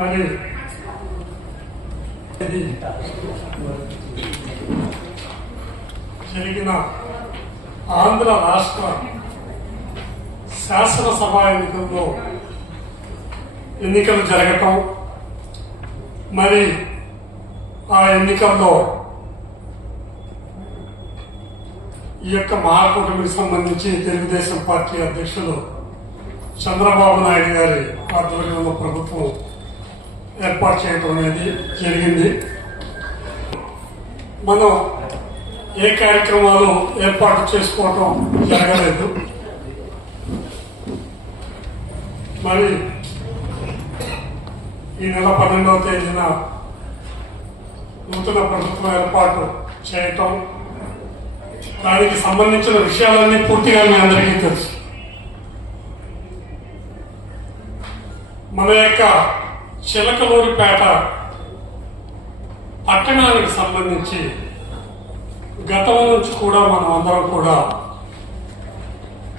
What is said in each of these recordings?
మరి జరిగిన ఆంధ్ర రాష్ట్ర శాసనసభ ఎన్నికల్లో ఎన్నికలు జరగటం మరి ఆ ఎన్నికల్లో ఈ యొక్క మహాకూటమికి సంబంధించి తెలుగుదేశం పార్టీ అధ్యక్షులు చంద్రబాబు నాయుడు గారి ఆధ్వర్యంలో ప్రభుత్వం ఏర్పాటు చేయడం అనేది జరిగింది. మనం ఏ కార్యక్రమాలు ఏర్పాటు చేసుకోవటం జరగలేదు. మరి ఈ నెల పన్నెండవ తేదీన నూతన ప్రభుత్వం ఏర్పాటు చేయటం దానికి సంబంధించిన విషయాలన్నీ పూర్తిగా మీ అందరికీ తెలుసు. మన యొక్క చిలకలూరిపేట పట్టణానికి సంబంధించి గతం నుంచి కూడా మనం అందరం కూడా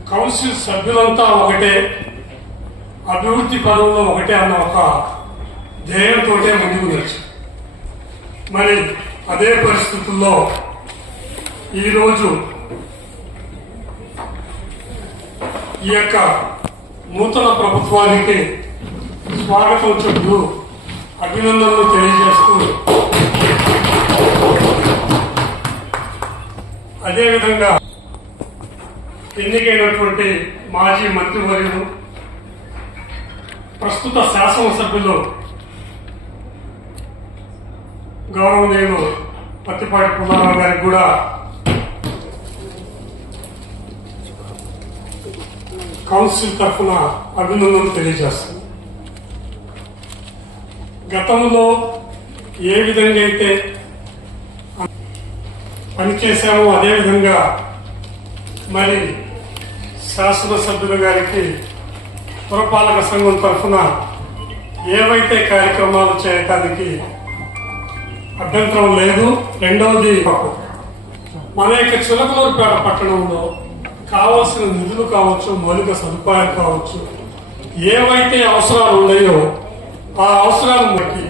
కౌన్సిల్ సభ్యులంతా ఒకటే అభివృద్ధి పనుల్లో ఒకటే అన్న ఒక ధ్యేయంతో ముందుకు నడిచి మరి అదే పరిస్థితుల్లో ఈరోజు ఈ యొక్క నూతన ప్రభుత్వానికి స్వాగతం చెబుతూ అభినందనలు తెలియజేస్తూ. అదేవిధంగా ఎన్నికైనటువంటి మాజీ మంత్రివర్యులు ప్రస్తుత శాసనసభ్యులు గౌరవనీయులు పత్తిపాటి పుల్లారావు గారికి కూడా కౌన్సిల్ తరఫున అభినందనలు తెలియజేస్తాను గతంలో ఏ విధంగా అయితే పనిచేశామో అదేవిధంగా మరి శాసనసభ్యుల గారికి పురపాలక సంఘం తరఫున ఏవైతే కార్యక్రమాలు చేయటానికి అభ్యంతరం లేదు రెండవది మన యొక్క చిలకలూరుపేట పట్టణంలో కావాల్సిన నిధులు కావచ్చు మౌలిక సదుపాయాలు కావచ్చు ఏవైతే అవసరాలు ఉన్నాయో ఆ అవసరాలను బట్టి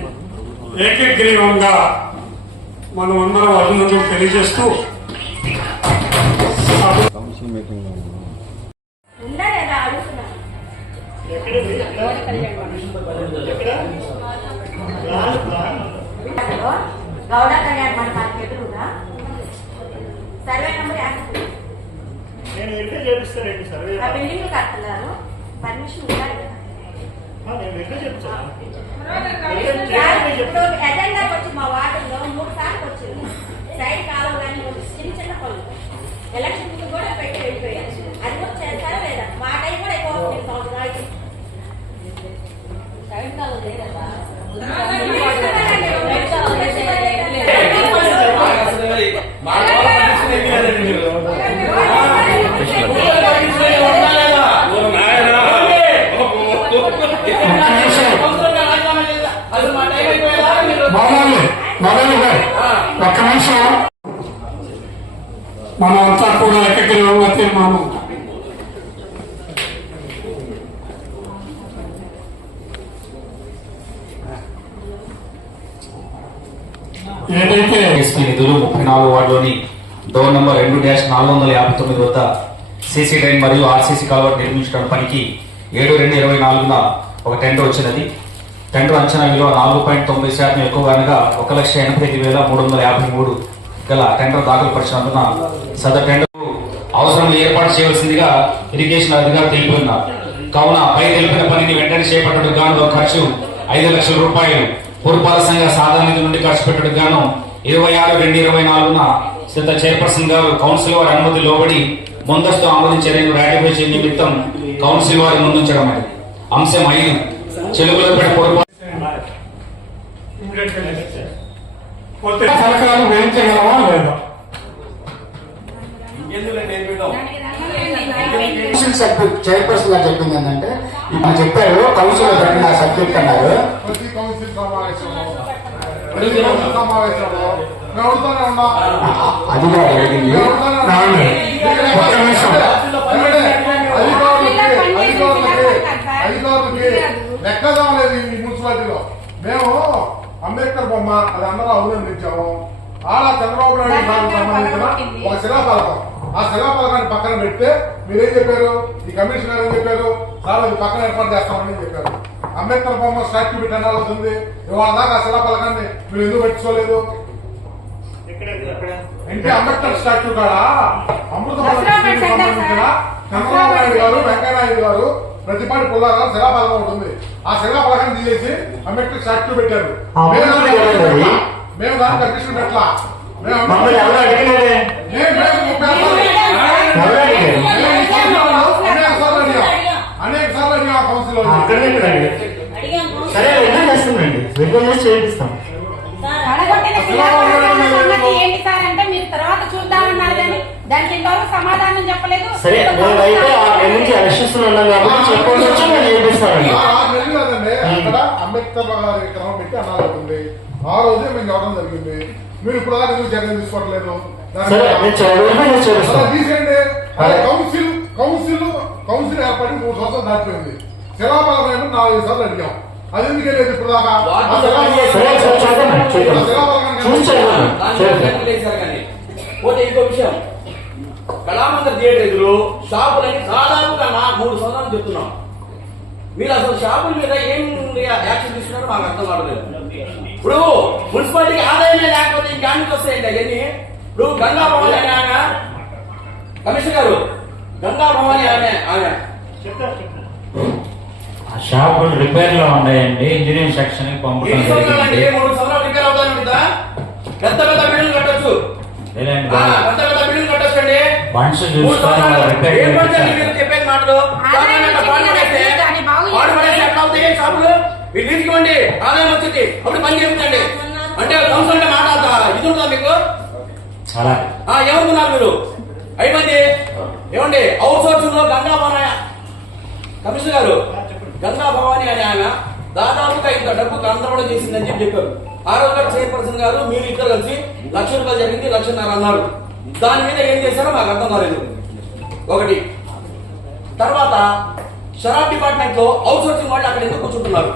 ఏకగ్రీవంగా మనం అందరం అభినందనలు తెలియజేస్తూ. ఉందా గౌడ కళ్యాణ్ మండపానికి ఎదురుగా సర్వే నెంబర్ నేను సర్వే ఆ బిల్డింగ్ కడుతున్నారు. పర్మిషన్ ఉండాలి కదా. ఆ, నేను వెంటనే మా వార్డులో మూడు సార్లు వచ్చింది. సైడ్ కాలం కానీ చిన్న చిన్న పనులు. ఎలక్షన్ ముందు కూడా పెట్టి వెళ్ళిపోయారు. అది కూడా చేస్తారా లేదా? మా టైం కూడా ఎక్కువ సంవత్సరాలకి సైడ్ కాలం లేదా బాగుంది మొదలు ఒక్క నిమిషం మనమంతా కూడా ఏకగ్రీవంగా తీర్మానం ఏదైతే ఎస్పీ నిధులు ముప్పై నాలుగు వార్డులోని డోర్ నంబర్ రెండు డాష్ నాలుగు వందల తొమ్మిది వద్ద సీసీ డ్రైన్ మరియు ఆర్సీసీ కలవర్ నిర్మించడం పనికి ఏడు రెండు ఇరవై నాలుగున ఒక టెండర్ వచ్చినది. టెండర్ అంచనా విలువ నాలుగు పాయింట్ తొమ్మిది శాతం ఎక్కువగా ఒక లక్ష ఎనభై ఐదు వేల మూడు వందల యాభై మూడు గల టెండర్ దాఖలు పరిచినందున సదర్ టెండర్ అవసరం ఏర్పాటు చేయవలసిందిగా ఇరిగేషన్ అధికారులు తెలిపి ఉన్నారు కావున పై తెలిపిన పనిని వెంటనే చేపట్టడానికి గాను ఖర్చు ఐదు లక్షల రూపాయలు. పురపాలక సంఘ సాధారణ నిధి నుండి ఖర్చు పెట్టడం గాను ఇరవై ఆరు రెండు ఇరవై నాలుగున స్థిత చైర్పర్సన్ గారు కౌన్సిల్ వారి అనుమతి లోబడి ముందస్తు ఆమోదించే రాటిఫై చేయ నిమిత్తం కౌన్సిల్ వారి ముందుంచడం అనేది. అంశం ఐదు. గా చేసేయాలి. పోతే పథకాలు వేయించగలమా లేదా? సభ్యులు చైర్పర్సన్ గారు చెప్పింది ఏంటంటే ఇప్పుడు చెప్పారు కౌన్సిల్ పెట్టిన సబ్జెక్ట్ అన్నారు అది. ఒక్క నిమిషం. లెక్కదాం లేదు ఈ మున్సిపాలిటీలో. మేము అంబేద్కర్ బొమ్మ అది అందరూ అభినందించాము ఆడ చంద్రబాబు నాయుడు గారికి సంబంధించిన ఒక శిలాఫలకం. ఆ శిలాఫలకాన్ని పక్కన పెడితే మీరేం చెప్పారు? ఈ కమిషనర్ ఏం చెప్పారు? సార్ అది పక్కన ఏర్పాటు చేస్తామని చెప్పారు. అంబేద్కర్ బొమ్మ స్టాచ్యూ పెట్టాల్సి ఉంది. ఇవాళ దాకా ఆ శిలాఫలకాన్ని మీరు ఎందుకు పెట్టుకోలేదు? ఎన్టీ అంబేద్కర్ స్టాచ్యూ కాడ? అమృత. చంద్రబాబు నాయుడు గారు వెంకయ్య నాయుడు గారు ప్రతిపాటి పుల్లారావు శిలాఫలకం ఉంటుంది. ఆ శిలాఫలకం తీసేసి అంబేద్కర్ స్టాచ్యూ పెట్టారు. మేము దానికి అడ్మిషన్ పెట్టలా. అనేక సార్లు అడిగాం అడిగారు. సరే చేస్తామండి చేపిస్తాం. దానికి ఇంతవరకు సమాధానం చెప్పలేదు సరే ఆ నుంచి కాబట్టి వచ్చి అక్కడ అంబేద్కర్ గారి విగ్రహం పెట్టి అన్నారు ఉంది ఆ రోజే మేము చదవడం జరిగింది మీరు ఇప్పుడు దాకా ఎందుకు చర్యలు తీసుకోవట్లేదు తీసేయండి కౌన్సిల్ కౌన్సిల్ కౌన్సిల్ ఏర్పడి మూడు సంవత్సరాలు దాటిపోయింది శిలాఫలకం నాలుగు సార్లు అడిగాం అది ఎందుకు వెళ్ళేది ఇప్పుడు దాకా ఆ పోతే ఇంకో విషయం. కళామందర్ థియేటర్ ఎదురు షాపులని దాదాపుగా నా మూడు సంవత్సరాలు చెప్తున్నాం. మీరు అసలు షాపుల మీద ఏం యాక్షన్ తీసుకున్నారో మాకు అర్థం కావట్లేదు. ఇప్పుడు మున్సిపాలిటీకి ఆదాయమే లేకపోతే ఇంకానికి వస్తాయండి అవన్నీ. ఇప్పుడు గంగా భవాని అనే ఆమె కమిషనర్ గారు గంగా భవాని ఆమె ఆమె. చెప్తారు చెప్తారు ఆ షాపులు రిపేర్లో ఉన్నాయండి ఇంజనీరింగ్ సెక్షన్కి పంపడం ఎన్ని సంవత్సరాలు అండి జరిగింది మూడు సంవత్సరాలు రిపేర్ అవుతాను కదా పెద్ద పెద్ద బిల్డింగ్ కట్టొచ్చు. పెద్ద పెద్ద బిల్డింగ్ కట్టొచ్చండి. మనిషి చెప్పేది మాటలు. షాపులు? మీరు తీసుకోండి. ఆదాయం వచ్చింది. అప్పుడు పని చేయించండి. అంటే కౌన్సిల్ అంటే మాట్లాడతా ఇది ఉంటుందా మీకు? ఏమనుకున్నారు మీరు? అయిపోయింది. ఏమండి? అవుట్ సోర్సింగ్లో గంగా భవాని కమిషనర్ గారు. గంగా భవాని అనే ఆమె దాదాపుగా ఇంత డబ్బు గందరగోళం చేసిందని చెప్పి చెప్పారు. ఆ చైర్పర్సన్ గారు మీరు ఇద్దరు కలిసి లక్ష రూపాయలు జరిగింది లక్షన్నర అన్నారు. దాని మీద ఏం చేశారో మాకు అర్థం కాలేదు. ఒకటి తర్వాత షరాబ్ డిపార్ట్మెంట్లో అవుట్ సోర్సింగ్ వాళ్ళు అక్కడ ఎందుకు కూర్చుంటున్నారు?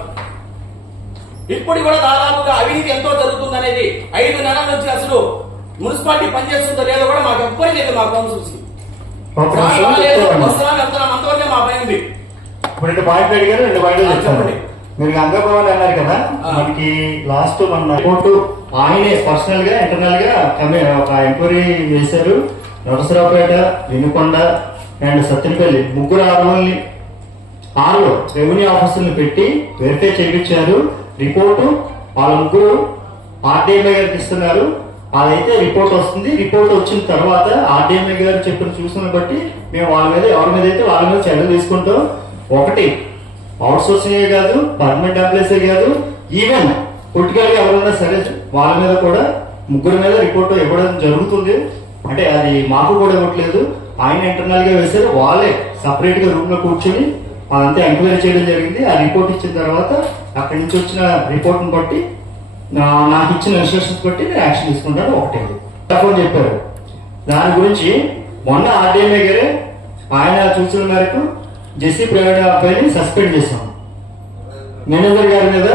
ఇప్పుడు కూడా దాదాపుగా అవినీతి ఎంతో జరుగుతుంది అనేది ఐదు నెలల నుంచి అసలు మున్సిపాలిటీ పనిచేస్తుందో లేదో కూడా మాకు ఎవ్వరికి లేదు మా కౌన్సిల్స్. వస్తున్నాం వెళ్తున్నాం అంతవరకే మా పని ఉంది. రెండు పాయింట్లు అడిగారు రెండు పాయింట్లు చెప్పండి. మీరు గంగాభవన్ అన్నారు కదా. మనకి లాస్ట్ మన రిపోర్టు ఆయనే పర్సనల్గా ఇంటర్నల్గా ఒక ఎంక్వైరీ చేశారు. నరసరావుపేట వినుకొండ అండ్ సత్తినపల్లి ముగ్గురు ఆడవాళ్ళని ఆరు రెవెన్యూ ఆఫీసర్లు పెట్టి వెరిఫై చేయించారు. రిపోర్టు వాళ్ళ ముగ్గురు ఆర్డీఎంఏ గారికి ఇస్తున్నారు. అదైతే రిపోర్ట్ వస్తుంది. రిపోర్ట్ వచ్చిన తర్వాత ఆర్డీఎంఏ గారు చెప్పిన చూసిన బట్టి మేము వాళ్ళ మీద ఎవరి మీద అయితే వాళ్ళ మీద చర్యలు తీసుకుంటాం. ఒకటి అవుట్ సోర్సింగ్ కాదు పర్మనెంట్ ఎంప్లాయీసే కాదు ఈవెన్ పొలిటికల్గా ఎవరైనా సరే వాళ్ళ మీద కూడా ముగ్గురు మీద రిపోర్ట్ ఇవ్వడం జరుగుతుంది. అంటే అది మాకు కూడా ఇవ్వట్లేదు. ఆయన ఇంటర్నల్గా వేశారు వాళ్ళే సపరేట్గా రూమ్లో కూర్చొని అదంతా ఎంక్వైరీ చేయడం జరిగింది. ఆ రిపోర్ట్ ఇచ్చిన తర్వాత అక్కడి నుంచి వచ్చిన రిపోర్ట్ని బట్టి నా- నాకు ఇచ్చిన ఇన్స్ట్రక్షన్స్ బట్టి నేను యాక్షన్ తీసుకుంటాను. ఒకటే. ఫోన్ చెప్పారు. దాని గురించి మొన్న ఆర్డీఎంఏ గారే ఆయన చూసిన మేరకు జెస్సీ ప్రైవేట్ అబ్బాయిని సస్పెండ్ చేశాం. మేనేజర్ గారి మీద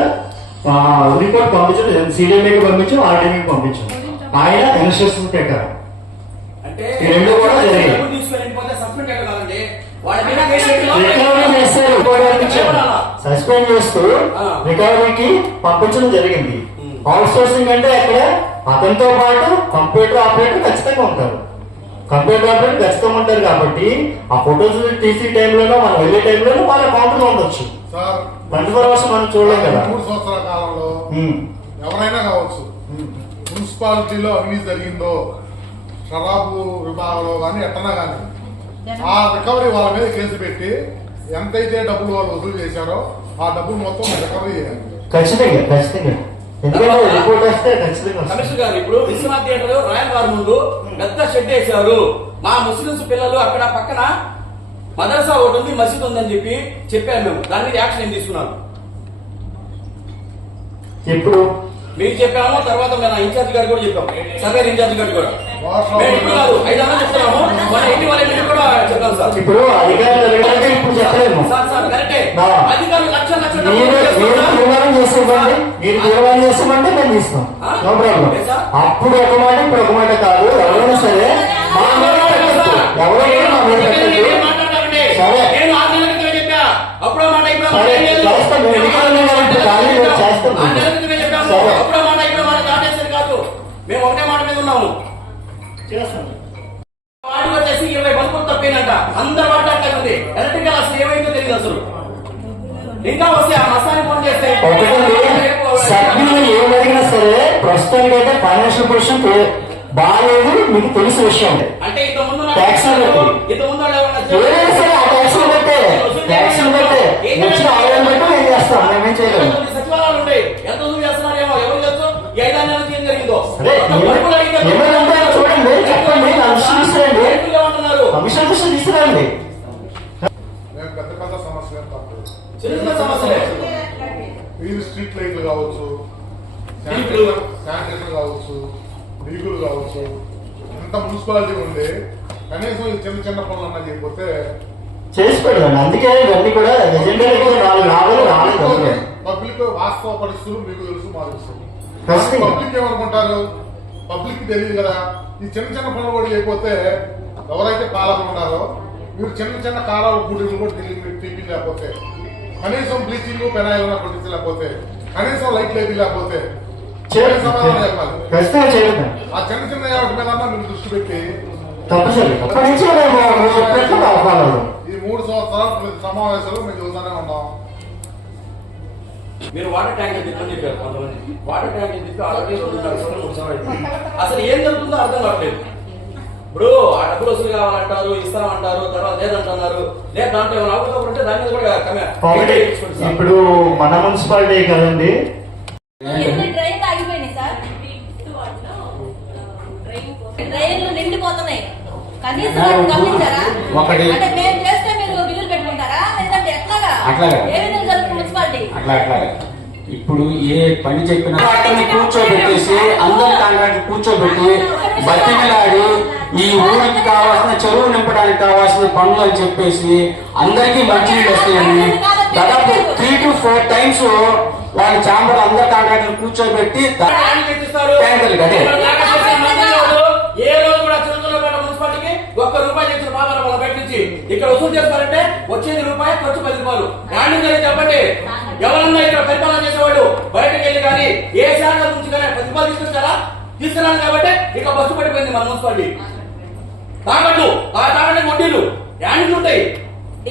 ఆ, రిపోర్ట్ పంపించాం సిడిఎంఏకి పంపించాం ఆర్డీఎంఏకి పంపించాం. ఆయన ఇన్స్ట్రక్షన్స్ ప్రకారం. అంటే ఈ రెండు కూడా జరిగాయి. సస్పెండ్ చేస్తే. రికవరీకి పంపించడం జరిగింది. అవుట్ సోర్సింగ్ అంటే అక్కడ అతనితో పాటు కంప్యూటర్ ఆపరేటర్ ఖచ్చితంగా ఉంటారు. ఆపరేటర్ ఖచ్చితంగా ఉంటారు కాబట్టి ఆ ఫొటోస్ తీసే టైంలోనో మనం వెళ్ళే టైంలోనో వాళ్ళ కౌంటర్ ఉండొచ్చు. సార్ ట్వంటీ ఫోర్ అవర్స్ మనం చూడలేం కదా. మూడు సంవత్సరాల కాలంలో. ఎవరైనా కావచ్చు మున్సిపాలిటీలో అవినీతి జరిగిందో షరాబు విభాగంలో కానీ ఎట్టనా కానీ ఆ రికవరీ వాళ్ళ మీద కేసు పెట్టి ఎంతైతే డబ్బులు వాళ్ళు వసూలు చేశారో ఆ డబ్బులు మొత్తం రికవరీ చేయాలి. ఖచ్చితంగా ఖచ్చితంగా. కమిషనర్ గారు ఇప్పుడు విశ్వనాథ్ థియేటర్ రాయల్ గారి ముందు పెద్ద షెడ్ వేశారు. మా ముస్లింస్ పిల్లలు అక్కడ పక్కన మదర్సా ఒకటి ఉంది మసీద్ ఉందని చెప్పి చెప్పారు మేము. దాని మీద యాక్షన్ ఏం తీసుకున్నారు? ఇప్పుడు మీకు చెప్పాము తర్వాత మన ఇన్ఛార్జ్ గారు కూడా చెప్పాం సర్వేర్ ఇన్ఛార్జ్ గారు కూడా. మేము ఇప్పుడు కాదు ఐదు అన్నా చెప్తున్నాము. మన ఇంటి వాళ్ళ ఇంటికి కూడా సార్. ఇప్పుడు అధికారులు సార్ సార్ కరెక్టే. అధికారులు లక్ష లక్ష మీరు మీరు తీర్మానం మీరు తీర్మానం చేస్తామంటే మేము ఇస్తాం. No problem. అప్పుడు ఒక మాట ఇప్పుడు ఒక మాట కాదు. ఎవరైనా సరే మా మీద పెట్టద్దు. ఎవరైనా మా మీద పెట్టద్దు. సరే. మాట సరే. చేస్తాం. మేము ఎన్నికలు కానీ మేము చేస్తాం. సరే. కాదు. మేము ఒకటే మాట మీద ఉన్నాము. చేస్తాం. ఫైనాన్షియల్ పొజిషన్ బాగాలేదు మీకు తెలిసిన విషయం అంటే? ఏదైనా సరే ఆ ట్యాక్స్ బట్టే ట్యాక్స్ బట్టే వచ్చిన ఆదాయం బట్టి మేము చేస్తాం మేమేం చేయలేము. కొంతమంది సచివాలయాలు ఉన్నాయి ఎంత దూరం చేస్తున్నారేమో ఎవరు తెలుసు? ఈ ఐదారు నెలలకి ఏం జరిగిందో? అదే బల్బులు అడిగితే- ఏమైనా ఉంటాయో చూడండి చెప్పండి నా దృష్టి తీసుకురండి. బల్బులు ఏమంటున్నారు కమిషన్ దృష్టి తీసుకురండి. మేము పెద్ద పెద్ద సమస్యలు స్ట్రీట్ లైట్లు కావచ్చు. శానిటైజర్ కావచ్చు. మున్సిపాలిటీ ఉండే కనీసం ఈ చిన్న చిన్న పనులు అన్నా చేయకపోతే చేసి పెడదాం అందుకే ఇవన్నీ కూడా. పబ్లిక్ వాస్తవ పరిస్థితులు మీకు తెలుసు మాకు తెలుసు. పబ్లిక్ ఏమనుకుంటారు పబ్లిక్ తెలియదు కదా ఈ చిన్న చిన్న పనులు కూడా చేయకపోతే ఎవరైతే పాలకులు ఉన్నారో మీరు చిన్న చిన్న కాలాలు బూటీలు కూడా టీవీ లేకపోతే కనీసం బ్లీచింగ్ పెనాయిల్ కొట్టించలేకపోతే కనీసం లైట్ లేపి లేకపోతే ఖచ్చితంగా చేయండి ఆ చిన్న చిన్న వాటి మీద మీరు దృష్టి పెట్టి. తప్పనిసరి. అప్పటి నుంచి మేము మేము చెప్పినట్లు ఫాలో అవుదాం ఈ మూడు సంవత్సరాలు సమావేశాలు మేము చూస్తూనే ఉన్నాం మీరు వాటర్ ట్యాంక్ తిప్పని చెప్పారు కొంతమంది. వాటర్ ట్యాంక్ తిప్పి ఆల్రెడీ అసలు ఏం జరుగుతుందో అర్థం కావట్లేదు. ఇప్పుడు ఆ డబ్బులు వసూలు కావాలంటారు ఇస్తామంటారు తర్వాత లేదంటున్నారు. లేదు దాంట్లో ఏమైనా అవకాశం ఉంటే దాని మీద కూడా. ఇప్పుడు మన మున్సిపాలిటీ కదండి. ట్రైన్లు నిండిపోతున్నాయి. కనీసం గమనించారా? ఒకటి- అంటే మేము చేస్తే మీరు బిల్లులు పెట్టుకుంటారా? లేదంటే ఎట్లాగా? అట్లాగా. ఏ విధంగా జరుగుతుంది మున్సిపాలిటీ? అట్లా అట్లా ఇప్పుడు ఏ పని చెప్పినా వాటిని కూర్చోబెట్టేసి అందరి కాంట్రాక్ట్ కూర్చోబెట్టి బతికిలాడి ఈ ఊరికి కావాల్సిన చెరువు నింపడానికి కావాల్సిన పనులు అని చెప్పేసి అందరికీ మంచినీళ్ళు వస్తాయని దాదాపు త్రీ టు ఫోర్ టైమ్స్ వాళ్ళ చాంబర్ అందరి కాంట్రాక్ట్ కూర్చోబెట్టి అదే. వసూలు చేస్తారంటే వచ్చేది రూపాయి ఖర్చు పది రూపాయలు. నుంచి చెప్పండి. ఎవరన్నా ఇక్కడ పరిపాలన చేసేవాళ్ళు బయటకు వెళ్ళి కానీ ఏ శాఖ నుంచి కానీ పది రూపాయలు తీసుకొచ్చారా? తీసుకున్నాను కాబట్టి ఇక బస్సు పడిపోయింది మన మున్సిపాలిటీ. తాకట్లు ఆ తాకట్టు వడ్డీలు. యానికి ఉంటాయి.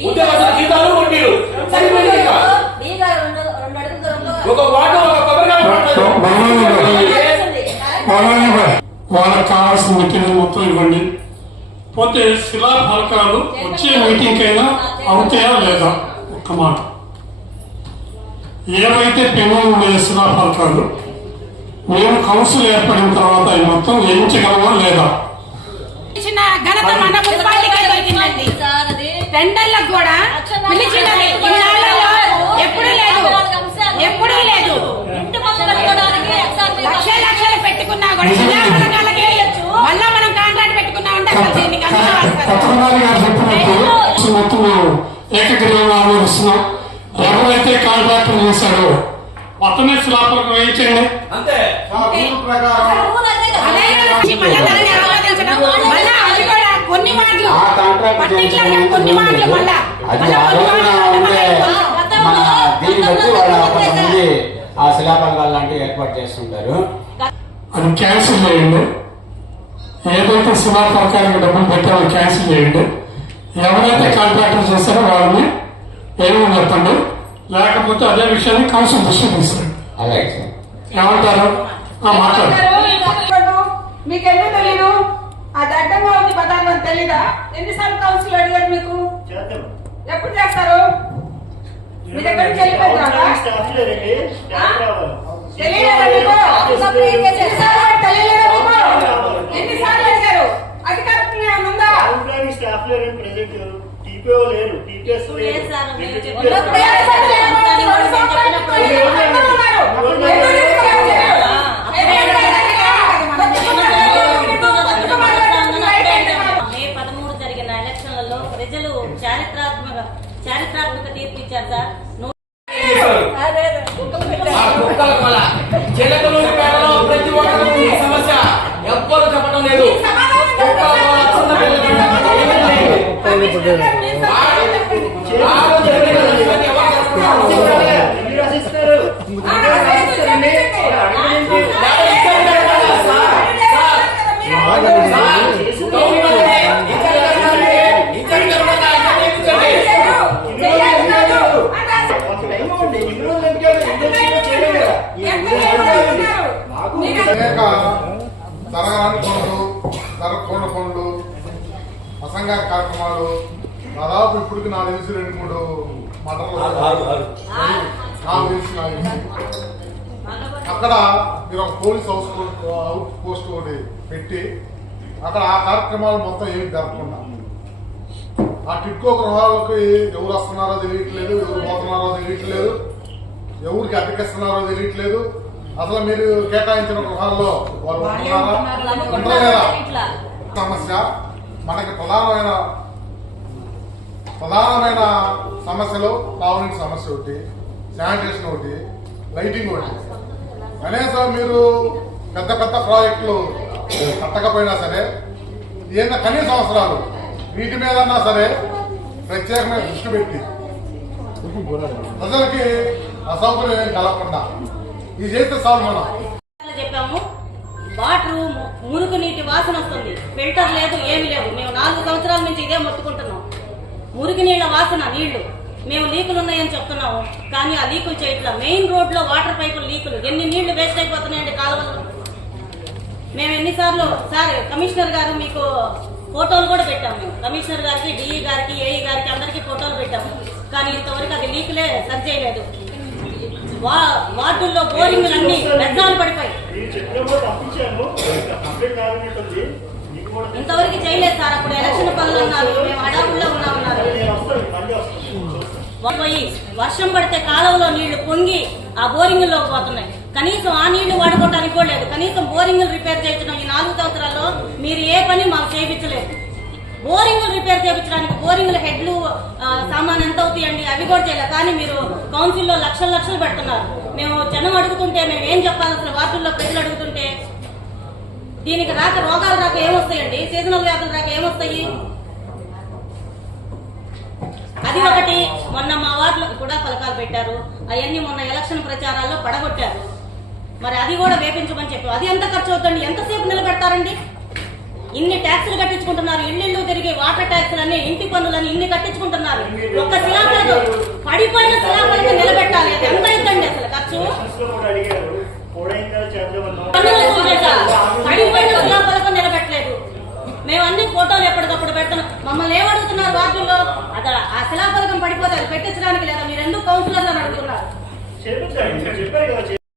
ఉద్యోగస్తుల జీతాలు వడ్డీలు. సరిపోయింది ఒక వాటర్ ఒక కొబ్బరికాయ వాళ్ళకి కావాల్సిన మెటీరియల్ మొత్తం ఇవ్వండి. పోతే శిలా ఫలకాలు వచ్చే మీటింగ్ అయినా అవుతాయా లేదా? ఒక్క మాట. ఏవైతే పెండింగ్ ఉన్నాయో శిలా ఫలకాలు మేము కౌన్సిల్ ఏర్పడిన తర్వాత అవి మొత్తం వేయించగలమా లేదా? టెండర్లకు కూడా ఎప్పుడూ లేదు. ఎప్పుడూ లేదు. లక్షల లక్షలు పెట్టుకున్నా కూడా మళ్ళా పత్రనాథ్ గారు చెప్పినట్టు మొత్తం ఏకగ్రీవంగా ఆమోదిస్తున్నాం. ఎవరైతే కాంట్రాక్టర్ చేశాడో అతనే శిలాఫలకం వేయించండి. అంతే. కొన్ని మాటలు. మాటలు మళ్ళా. దీన్ని బట్టి వాళ్ళ కొంతమంది ఆ లాంటివి ఏర్పాటు చేస్తుంటారు. అది క్యాన్సిల్ చేయండి. ఏదైతే శిలా పథకానికి డబ్బులు పెట్టారో క్యాన్సిల్ చేయండి. ఎవరైతే కాంట్రాక్టర్ చేశారో వాళ్ళని ఏమని చెప్పండి లేకపోతే అదే విషయాన్ని కౌన్సిల్ అలాగే సార్ ఏమంటారు? ఆ, మాట్లాడు. మీకెందుకు తెలీదు? అది అడ్డంగా ఉంది పదార్థం తెలీదా? ఎన్నిసార్లు కౌన్సిల్ అడిగారు మీకు? ఎప్పుడు చేస్తారు? మీ దగ్గర నుంచి వెళ్ళిపోయిందా స్టాఫ్ లేదండి స్టాఫ్ రావాలి. తెలియలేదా మీకు? తెలియలేదా. స్టాఫ్ లేరు ప్రెసెంట్ టీపీఓ లేరు టీపీఎస్? మే పదమూడు జరిగిన ఎలక్షన్లలో ప్రజలు చారిత్రాత్మక చారిత్రాత్మక తీర్పు ఇచ్చారు సార్ అనేక జరగరాని పనులు జరగకూడని పనులు అసంఘ కార్యక్రమాలు దాదాపు ఇప్పటికి నాకు తెలిసి రెండు మూడు నాకు తెలిసి తెలిసి అక్కడ మీరు ఒక పోలీస్ హౌస్ అవుట్ పోస్ట్ ఒకటి పెట్టి అక్కడ ఆ కార్యక్రమాలు మొత్తం ఏమి జరగకుండా. ఆ టిట్కో గృహాలకి ఎవరు వస్తున్నారో తెలియట్లేదు ఎవరు పోతున్నారో తెలియట్లేదు ఎవరికి అతికిస్తున్నారో తెలియట్లేదు అసలు మీరు కేటాయించిన గృహాల్లో ఉంటున్నారా ఉండలేదా సమస్య. మనకి ప్రధానమైన ప్రధానమైన సమస్యలు తాగునీటి సమస్య ఒకటి శానిటేషన్ ఒకటి లైటింగ్ ఒకటి. కనీసం మీరు పెద్ద పెద్ద ప్రాజెక్టులు కట్టకపోయినా సరే ఏదైనా కనీస అవసరాలు వీటి మీదన్నా సరే ప్రత్యేకమైన దృష్టి పెట్టి ప్రజలకి అసౌకర్యం కలగకుండా ఇది చేస్తే చాలు మనం చెప్పాము. వాటర్ మురుగు నీటి వాసన వస్తుంది. ఫిల్టర్ లేదు ఏమి లేదు. మేము నాలుగు సంవత్సరాల నుంచి ఇదే మొత్తుకుంటున్నాం. మురికి నీళ్ళ వాసన నీళ్ళు. మేము లీకులు ఉన్నాయని చెప్తున్నాము. కానీ ఆ లీకులు చేయట్లా. మెయిన్ రోడ్లో వాటర్ పైపులు లీకులు. ఎన్ని నీళ్ళు వేస్ట్ అయిపోతున్నాయండి కాలువలు? మేము ఎన్నిసార్లు సార్ కమిషనర్ గారు మీకు ఫోటోలు కూడా పెట్టాము. కమిషనర్ గారికి డిఈ గారికి ఏఈ గారికి అందరికీ ఫోటోలు పెట్టాము. కానీ ఇంతవరకు అది లీకులే సరి చేయలేదు వా- వార్డుల్లో బోరింగ్లన్నీ వ్యర్థాలు పడిపోయి. ఇంతవరకు చేయలేదు సార్ అప్పుడు ఎలక్షన్ పనులు అన్నారు మేము ఉన్నామన్నారు. పోయి వర్షం పడితే కాలువలో నీళ్ళు పొంగి ఆ బోరింగుల్లోకి పోతున్నాయి. కనీసం ఆ నీళ్ళు వాడుకోవడానికి కూడా లేదు. కనీసం బోరింగులు రిపేర్ చేయించడం ఈ నాలుగు సంవత్సరాల్లో మీరు ఏ పని మాకు చేయించలేదు. బోరింగులు రిపేర్ చేయించడానికి బోరింగుల హెడ్లు సామాన్ ఎంత అవుతాయండి అవి కూడా చేయలేదు కానీ మీరు కౌన్సిల్లో లక్షలు లక్షలు పెడుతున్నారు. మేము జనం అడుగుతుంటే మేము ఏం చెప్పాలి అసలు? వార్డుల్లో ప్రజలు అడుగుతుంటే దీనికి రాక రోగాలు రాక ఏమొస్తాయండి? సీజనల్ వ్యాధులు రాక ఏమొస్తాయి? అది ఒకటి. మొన్న మా వార్డులో కూడా ఫలకాలు పెట్టారు. అవన్నీ మొన్న ఎలక్షన్ ప్రచారాల్లో పడగొట్టారు. మరి అది కూడా వేపించమని చెప్పారు. అది ఎంత ఖర్చు అవుతుంది ఎంతసేపు నిలబెడతారండి? ఇన్ని ట్యాక్సులు కట్టించుకుంటున్నారు ఇల్లు తిరిగి వాటర్ ట్యాక్సులని ఇంటి పన్నులని ఇన్ని కట్టించుకుంటున్నారు. ఒక్క శిలాఫలకం పడిపోయిన శిలాఫలకం నిలబెట్టాలి. అది ఎంత అవుతుంది అసలు ఖర్చు? పడిపోయిన శిలాఫలకం నిలబెట్టలేదు. మేము అన్ని ఫోటోలు ఎప్పటికప్పుడు పెడుతున్నాం. మమ్మల్ని ఏమడుగుతున్నారు వార్డుల్లో? అక్కడ ఆ శిలాఫలకం పడిపోతే అది పెట్టించడానికి లేదా? మీరు ఎందుకు కౌన్సిలర్లను అడుగుతున్నారు?